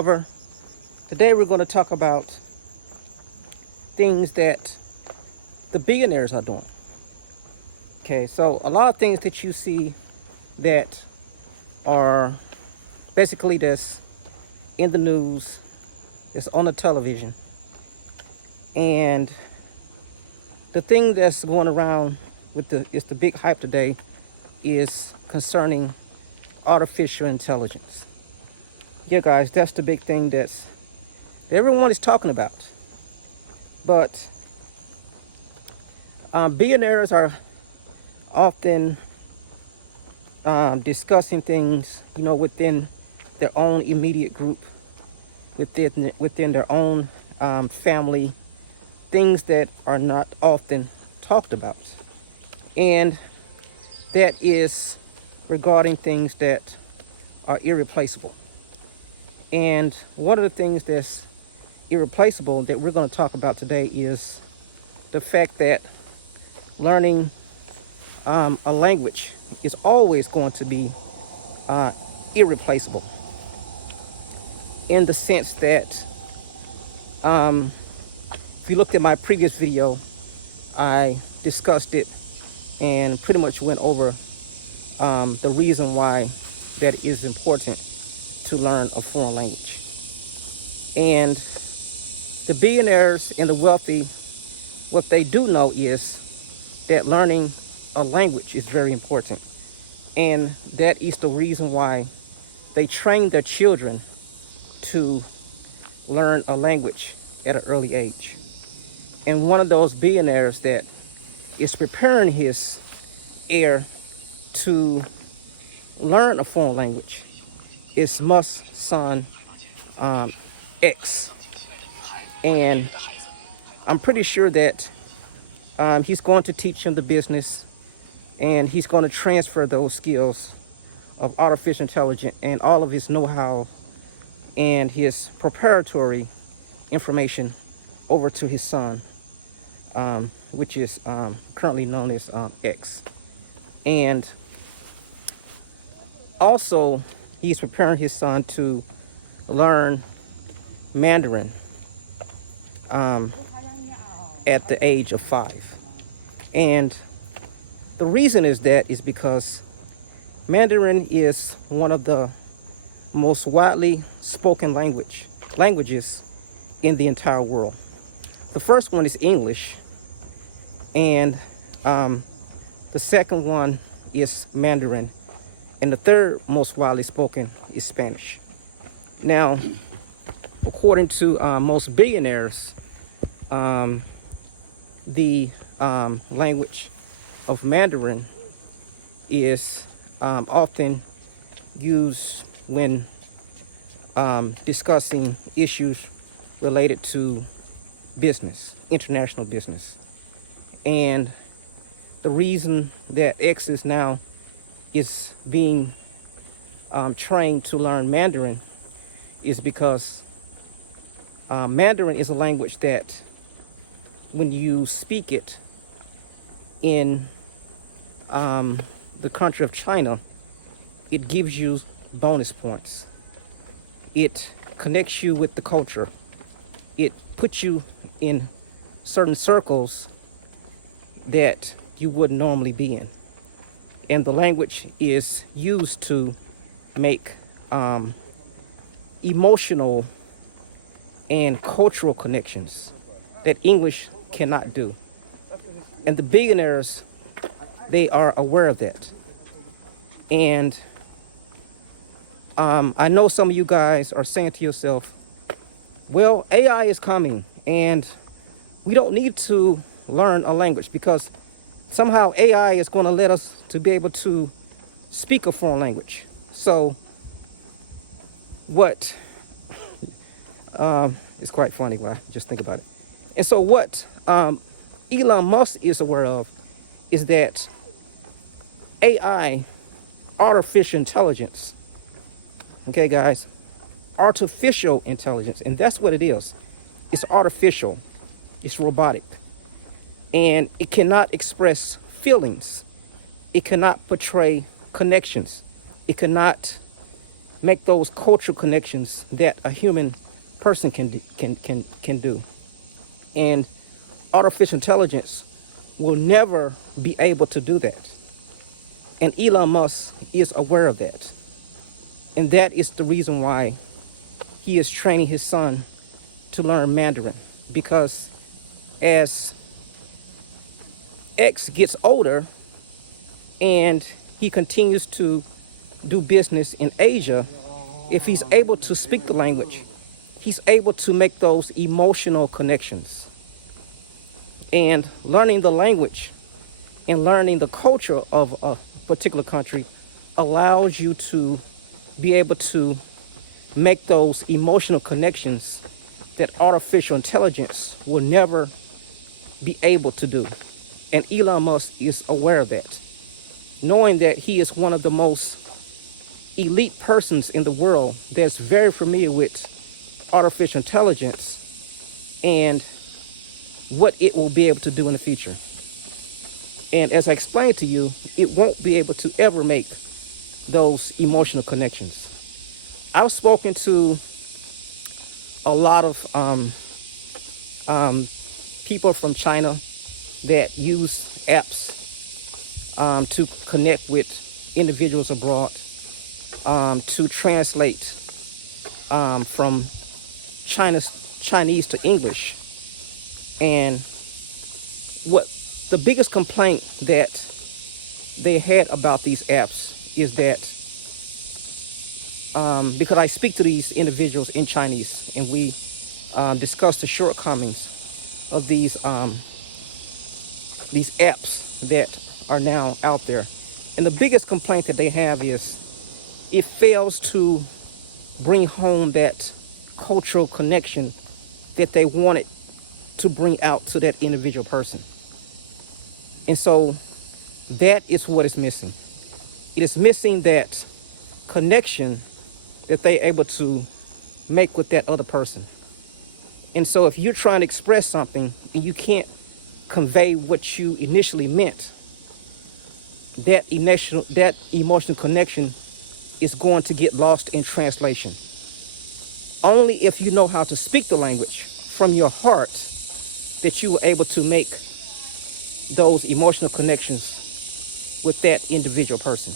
Today we're going to talk about things that the billionaires are doing. Okay, so a lot of things that you see that are basically that's in the news, it's on the television, and the thing that's going around with the big hype today is concerning artificial intelligence. Yeah, guys, that's the big thing that everyone is talking about. But billionaires are often discussing things, within their own immediate group, within their own family, things that are not often talked about. And that is regarding things that are irreplaceable. And one of the things that's irreplaceable that we're going to talk about today is the fact that learning a language is always going to be irreplaceable, in the sense that if you looked at my previous video, I discussed it and pretty much went over the reason why that it is important to learn a foreign language. And the billionaires and the wealthy, what they do know is that learning a language is very important. And that is the reason why they train their children to learn a language at an early age. And one of those billionaires that is preparing his heir to learn a foreign language is Musk's son, X. And I'm pretty sure that he's going to teach him the business, and he's going to transfer those skills of artificial intelligence and all of his know-how and his preparatory information over to his son, which is currently known as X. And also, he's preparing his son to learn Mandarin at the age of 5. And the reason is because Mandarin is one of the most widely spoken languages in the entire world. The first one is English, and the second one is Mandarin, and the third most widely spoken is Spanish. Now, according to most billionaires, the language of Mandarin is often used when discussing issues related to business, international business. And the reason that X is now is being trained to learn Mandarin is because Mandarin is a language that when you speak it in the country of China, it gives you bonus points. It connects you with the culture. It puts you in certain circles that you wouldn't normally be in. And the language is used to make emotional and cultural connections that English cannot do. And the billionaires, they are aware of that. And I know some of you guys are saying to yourself, well, AI is coming and we don't need to learn a language because somehow AI is going to let us to be able to speak a foreign language. So what, it's quite funny when I just think about it. And so what Elon Musk is aware of is that AI, artificial intelligence, okay guys, artificial intelligence, and that's what it is. It's artificial, it's robotic, and it cannot express feelings. It cannot portray connections. It cannot make those cultural connections that a human person can do. And artificial intelligence will never be able to do that. And Elon Musk is aware of that. And that is the reason why he is training his son to learn Mandarin. Because as X gets older and he continues to do business in Asia, if he's able to speak the language, he's able to make those emotional connections. And learning the language and learning the culture of a particular country allows you to be able to make those emotional connections that artificial intelligence will never be able to do. And Elon Musk is aware of that, knowing that he is one of the most elite persons in the world that's very familiar with artificial intelligence and what it will be able to do in the future. And as I explained to you, it won't be able to ever make those emotional connections. I've spoken to a lot of people from China that use apps to connect with individuals abroad, to translate from Chinese to English. And what the biggest complaint that they had about these apps is that because I speak to these individuals in Chinese, and we discuss the shortcomings of these apps that are now out there. And the biggest complaint that they have is it fails to bring home that cultural connection that they wanted to bring out to that individual person. And so that is what is missing. It is missing that connection that they're able to make with that other person. And so if you're trying to express something and you can't convey what you initially meant, that emotional connection is going to get lost in translation. Only if you know how to speak the language from your heart that you are able to make those emotional connections with that individual person.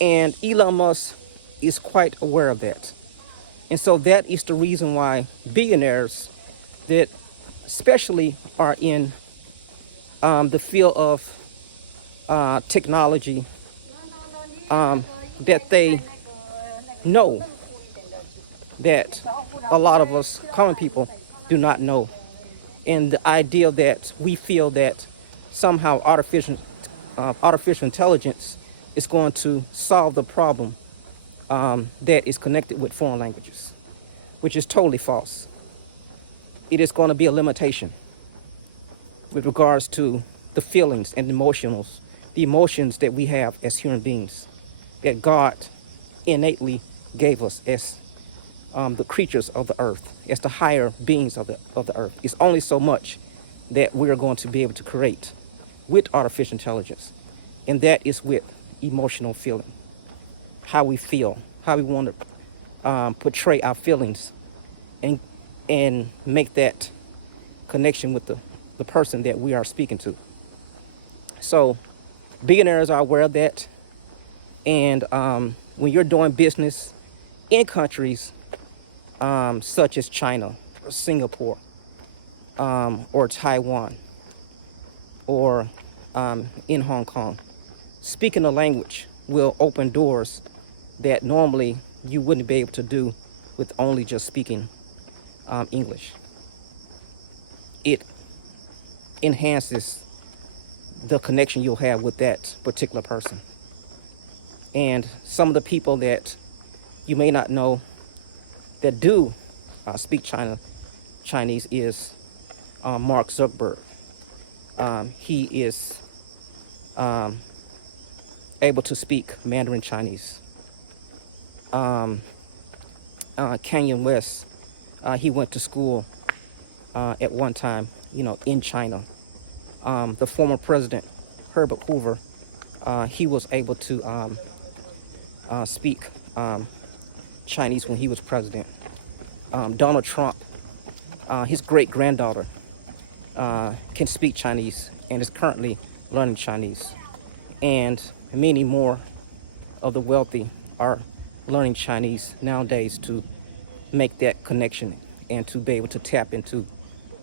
And Elon Musk is quite aware of that. And so that is the reason why billionaires that especially are in the field of technology, that they know that a lot of us common people do not know. And the idea that we feel that somehow artificial intelligence is going to solve the problem that is connected with foreign languages, which is totally false. It is going to be a limitation with regards to the feelings and the emotions that we have as human beings, that God innately gave us as the creatures of the earth, as the higher beings of the earth. It's only so much that we're going to be able to create with artificial intelligence, and that is with emotional feeling, how we feel, how we want to portray our feelings, and make that connection with the person that we are speaking to. So billionaires are aware of that, and when you're doing business in countries such as China, or Singapore, or Taiwan, or in Hong Kong, speaking the language will open doors that normally you wouldn't be able to do with only just speaking English. It enhances the connection you'll have with that particular person. And some of the people that you may not know that do speak Chinese is Mark Zuckerberg. He is able to speak Mandarin Chinese. Kanye West, he went to school at one time, in China. The former president, Herbert Hoover, he was able to speak Chinese when he was president. Donald Trump, his great-granddaughter, can speak Chinese and is currently learning Chinese. And many more of the wealthy are learning Chinese nowadays to make that connection and to be able to tap into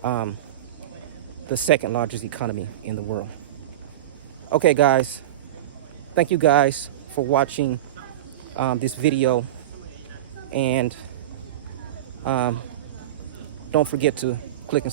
the second largest economy in the world. Okay, guys, thank you guys for watching this video, and don't forget to click and